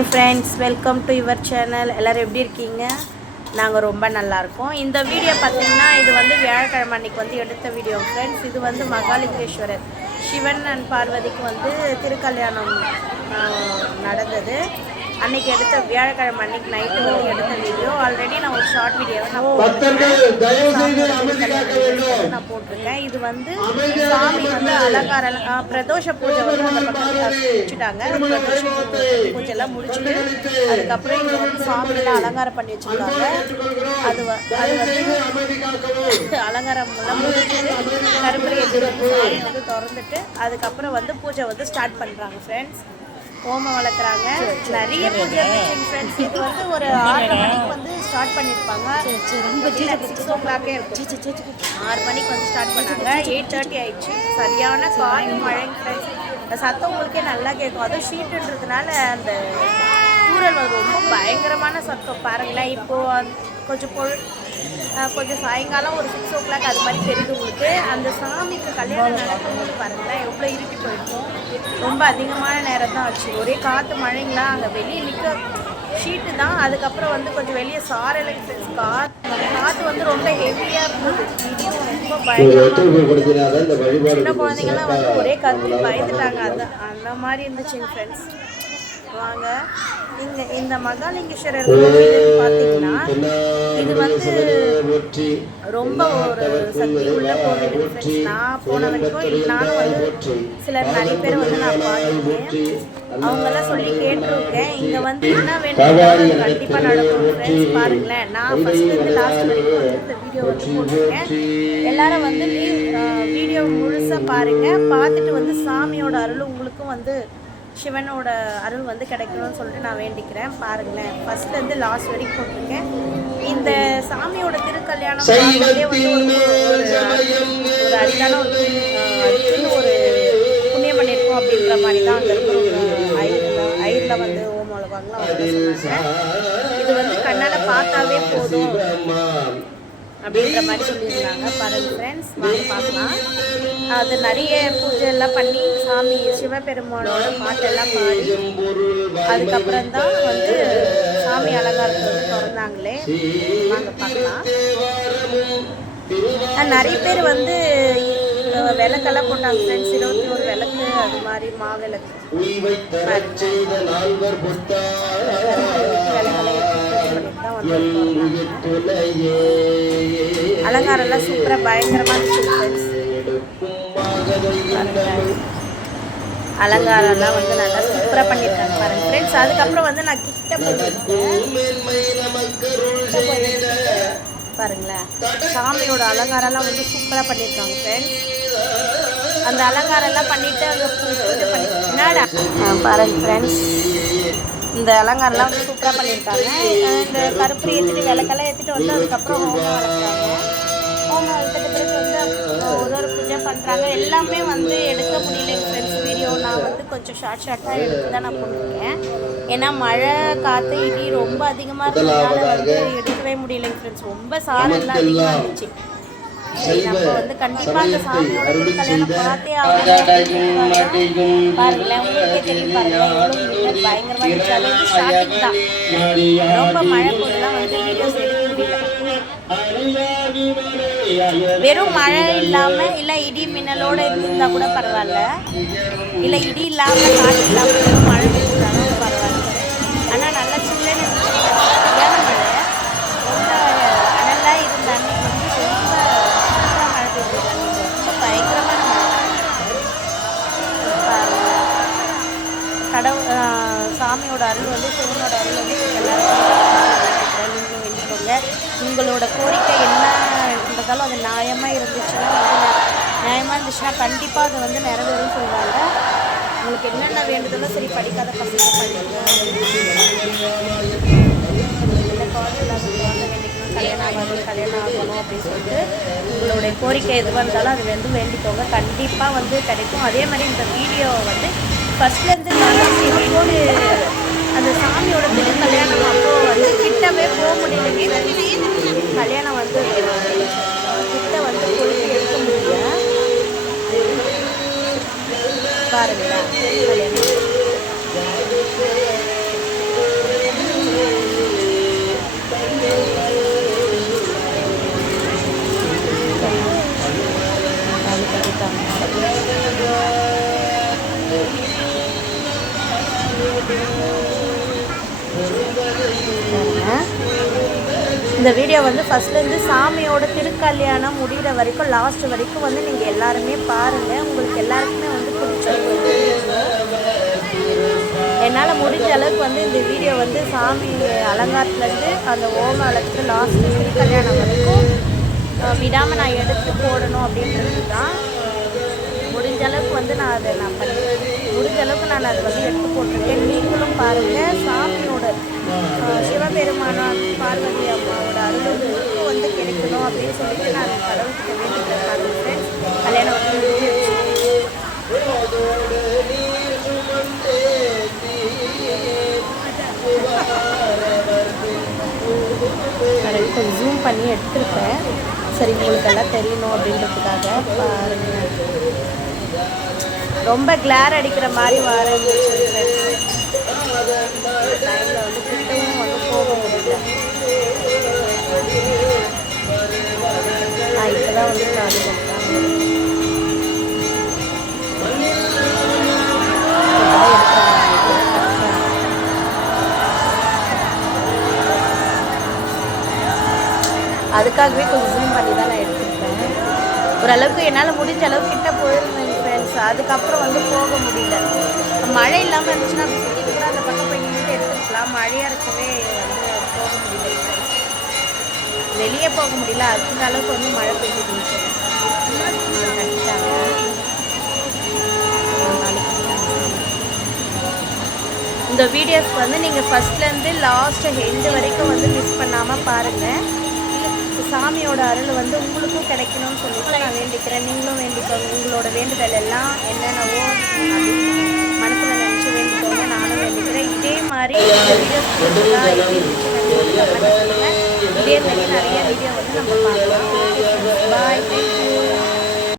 Friends welcome to your channel எல்லோரும் எப்படி இருக்கீங்க? நாங்கள் ரொம்ப நல்லாயிருக்கோம் இந்த வீடியோ பார்த்தீங்கன்னா இது வந்து வியாழக்கிழமை அன்னைக்கு வந்து எடுத்த வீடியோ ஃப்ரெண்ட்ஸ் இது வந்து மகாலிங்கேஸ்வரர். சிவன் அண்ட் பார்வதிக்கு வந்து திருக்கல்யாணம் நடந்தது. அன்னைக்கு எடுத்த வியாழக்கிழமை அன்னைக்கு நைட்டு எடுத்த வீடியோ ஆல்ரெடி நான் ஒரு ஷார்ட் வீடியோவை நான் நான் போட்டிருக்கேன். இது வந்து சாமி வந்து அலங்கார பிரதோஷ பூஜை வந்து அந்த முடிச்சுட்டாங்க. பிரதோஷ பூஜை எல்லாம் முடிச்சுட்டு அதுக்கப்புறம் இங்க வந்து சாமியெல்லாம் அலங்காரம் பண்ணி வச்சிருக்காங்க. அது அது வந்து அலங்காரம் எல்லாம் முடிச்சுட்டு சாமி வந்து திறந்துட்டு அதுக்கப்புறம் வந்து பூஜை வந்து ஸ்டார்ட் பண்றாங்க ஃப்ரெண்ட்ஸ் ஹோமம் வளர்க்குறாங்க. நிறைய பூஜை ஃப்ரெண்ட்ஸ் இது வந்து ஒரு ஆறு மணிக்கு வந்து ஸ்டார்ட் பண்ணியிருப்பாங்க. ரொம்ப சிக்ஸ் ஓ கிளாக்கே இருக்கும். ஆறு மணிக்கு வந்து ஸ்டார்ட் பண்ணாங்க. எயிட் தேர்ட்டி ஆயிடுச்சு. சரியான காற்று மழை ஃப்ரெண்ட்ஸ் சத்தம் உங்களுக்கே நல்லா கேட்கும். அதுவும் ஷீட்டுன்றதுனால அந்த தூரல் வந்து ரொம்ப பயங்கரமான சத்தம். பாருங்களேன் இப்போ கொஞ்சம் பொழு கொஞ்சம் சாயங்காலம் ஒரு சிக்ஸ் ஓ கிளாக் அது மாதிரி தெரியுது உங்களுக்கு. அந்த சாமிக்கு கல்யாணம் நடக்கும்போது பாருங்களேன் எவ்வளோ இருட்டி போயிருக்கும். ரொம்ப அதிகமான நேரம் தான் ஆச்சு. ஒரே காற்று மழைங்களா? அங்கே வெளியே நிற்க ஷீட்டு தான். அதுக்கப்புறம் வந்து கொஞ்சம் வெளியே சாரலை காற்று காற்று வந்து ரொம்ப ஹெவியாக இருந்தது. ரொம்ப பயங்கரமாக சின்ன குழந்தைங்கலாம் வந்து ஒரே கருத்து பயந்துட்டாங்க. அந்த அந்த மாதிரி இருந்துச்சுங்க ஃப்ரெண்ட்ஸ் வாங்க. இங்க இந்த மகாலிங்கேஸ்வரர் கோவில் பார்த்தீங்கன்னா இது வந்து ஒற்றி ரொம்ப ஒரு சக்தி உள்ள கோவில் நான் போன வரைக்கும் நானும் வந்து சிலர் நிறைய பேர் வந்து நான் பார்த்துருக்கேன். அவங்கெல்லாம் சொல்லி கேட்டிருக்கேன். இங்கே வந்து என்ன வேணும் கண்டிப்பாக நடக்கும் ஃப்ரெண்ட்ஸ் பாருங்களேன். நான் ஃபர்ஸ்ட்லேருந்து லாஸ்ட் வரைக்கும் வந்து இந்த வீடியோ வந்து போட்டிருக்கேன். எல்லாரும் வந்து வீடியோ முழுசாக பாருங்கள் பார்த்துட்டு வந்து சாமியோட அருள் உங்களுக்கும் வந்து சிவனோட அருள் வந்து கிடைக்கணும்னு சொல்லிட்டு நான் வேண்டிக்கிறேன். பாருங்களேன். ஃபர்ஸ்ட்லேருந்து லாஸ்ட் வரைக்கும் போட்டிருக்கேன். இந்த சாமியோட திருக்கல்யாணம் பார்க்கறதே வந்து ஒரு ஒரு அரிதான ஒரு ஒரு புண்ணியம் பண்ணியிருக்கோம் அப்படின்ற மாதிரி தான் இருக்கிற ஐயரில் ஐயரில் வந்து ஓம் உலகங்களாம் வந்து சொன்னாங்க இது வந்து கண்ணால் பார்த்தாவே போதும். அப்படின்ற மாதிரி சொல்லியிருந்தாங்க. பாருங்க ஃப்ரெண்ட்ஸ் வாங்க பார்க்கலாம். அது நிறைய பூஜை எல்லாம் பண்ணி சாமி சிவபெருமானோட பாட்டெல்லாம் பாடி அதுக்கப்புறம் தான் வந்து சாமி அலங்காரத்தை வந்து திறந்தாங்களே. வாங்க பார்க்கலாம். நிறைய பேர் வந்து விளக்கெல்லாம் போட்டாங்க ஃப்ரெண்ட்ஸ் இருபத்தி ஒரு விளக்கு அது மாதிரி மாவிளக்கு. அலங்காரம்லாம் சூப்பராக பயங்கரமாக அலங்காரம்லாம் வந்து நல்லா சூப்பராக பண்ணியிருக்காங்க பாருங்க. ஃப்ரெண்ட்ஸ் அதுக்கப்புறம் வந்து நான் கிட்ட போயிருக்கேன் பாருங்களேன். சாமியோட அலங்காரம்லாம் வந்து சூப்பராக பண்ணியிருக்காங்க ஃப்ரெண்ட்ஸ் அந்த அலங்காரம்லாம் பண்ணிட்டு அங்கே பண்ணி என்னடா ஆ, பாருங்க ஃப்ரெண்ட்ஸ் இந்த அலங்காரம்லாம் வந்து சூப்பராக பண்ணியிருக்காங்க. இந்த கருப்பு ஏற்றிட்டு விளக்கெல்லாம் ஏற்றிட்டு வந்து அதுக்கப்புறம் ஹோமம் வளர்க்குறாங்க ஹோமம் வளர்த்துட்டு பிறகு வந்து ஒரு ஒரு பூஜை பண்ணுறாங்க எல்லாமே வந்து எடுக்க முடியல ஃப்ரெண்ட்ஸ் வீடியோ நான் வந்து கொஞ்சம் ஷார்ட் ஷார்ட்டாக எடுத்து தான் நான் போட்டிருக்கேன். ஏன்னா மழை காற்று இடி ரொம்ப அதிகமாக இருந்ததுனால வந்து எடுக்கவே முடியல ஃப்ரெண்ட்ஸ் ரொம்ப சாரெல்லாம் அதிகமாக இருந்துச்சு. வந்து வீடியோஸ் எடுக்க முடியல வெறும் மழை இல்லாம இல்ல இடி மின்னலோட இருந்திருந்தா கூட பரவாயில்ல. இல்ல இடி இல்லாம காற்று இல்லாம வெறும் மழை பெய்ஞ்சாலும் கடவுள் சாமியோட அருள் வந்து சிவனோட அருள் வந்து எல்லாருக்கும் வேண்டிக்கோங்க உங்களோட கோரிக்கை என்ன இருந்தாலும் அது நியாயமாக இருந்துச்சுன்னா நியாயமாக இருந்துச்சுன்னா கண்டிப்பாக அது வந்து நிறைவேறும் சொல்லுவாங்க உங்களுக்கு என்னென்ன வேண்டுதலோ சரி படிக்காத பசங்க படிக்க இல்லாத கல்யாணம் ஆகணும் கல்யாணம் ஆகணும் அப்படின்னு சொல்லிட்டு உங்களுடைய கோரிக்கை எதுவாக இருந்தாலும் அது வந்து வேண்டிக்கோங்க. கண்டிப்பாக வந்து கிடைக்கும். அதே மாதிரி இந்த வீடியோ வந்து ஃபஸ்ட்லேருந்து கடைசியோடு அந்த சாமியோட திரு கல்யாணம் அப்போ வந்து கிட்டவே போக முடியல கல்யாணம் வந்து வந்து இந்த வீடியோ வந்து ஃபஸ்ட்லேருந்து சாமியோட திருக்கல்யாணம் முடிகிற வரைக்கும் லாஸ்ட் வரைக்கும் வந்து நீங்கள் எல்லாருமே பாருங்கள் உங்களுக்கு எல்லாருக்குமே வந்து பிடிச்சிருக்கும் என்னால் முடிஞ்ச அளவுக்கு வந்து இந்த வீடியோ வந்து சாமி அலங்காரத்துலேருந்து அந்த ஓம அளவுக்கு லாஸ்ட் திருக்கல்யாணம் வரைக்கும் விடாமல் நான் எடுத்து போடணும் அப்படின்றது தான். முடிஞ்ச அளவுக்கு வந்து நான் அதை நான் பண்ணி முடிஞ்ச அளவுக்கு நான் அதை வந்து எடுத்து போட்டிருக்கேன். நீங்களும் பாருங்கள் சாமியோட பெருமானார் பார்வதி அம்மாவோட அருளுக்கு வந்து கிடைக்கணும் அப்படின்னு சொல்லிட்டு நான் கடவுள்கிட்ட வேண்டிக்கிறேன். பாருங்க ஃப்ரெண்ட்ஸ் கல்யாணம் வந்து முடிஞ்சிருச்சு. கொஞ்சம் ஜூம் பண்ணி எடுத்திருப்பேன் சரி உங்களுக்கு எல்லாம் தெரியணும் அப்படின்றதுக்காக பாருங்க. ரொம்ப கிளார் அடிக்கிற மாதிரி வர தான் வந்து காலி பண்ணுறேன் அதுக்காகவே கொஞ்சம் ஜூம் பண்ணி தான் நான் எடுத்துருப்பேன் ஓரளவுக்கு என்னால் முடிஞ்ச அளவுக்கு கிட்ட போயிருந்தேன் ஃப்ரெண்ட்ஸ் அதுக்கப்புறம் வந்து போக முடியல. மழை இல்லாமல் இருந்துச்சுன்னா அப்படி சுற்றி கூட அந்த பக்கம் போய் நின்றுட்டு எடுத்துருக்கலாம். மழையாக இருக்கவே வந்து போக முடியல friends. வெளியே போக முடியல. அந்த அளவுக்கு வந்து மழை பெய்யுது கட்டிட்டாங்க இந்த வீடியோஸ் வந்து நீங்கள் ஃபஸ்ட்லேருந்து லாஸ்ட் எண்டு வரைக்கும் வந்து மிஸ் பண்ணாமல் பாருங்கள் சாமியோட அருள் வந்து உங்களுக்கும் கிடைக்கணும்னு சொல்லிட்டு நான் வேண்டிக்கிறேன். நீங்களும் வேண்டிக்கோங்க. உங்களோட வேண்டுதல் எல்லாம் என்னென்னவோ மனசில் நினச்சி வேண்டிக்கோங்க. நானும் வேண்டிக்கிறேன். இதே மாதிரி இந்த வீடியோஸ் பிடிச்சிருந்தா இதே மாதிரி நிறைய வீடியோ வந்து நம்ம பார்க்கலாம். பாய்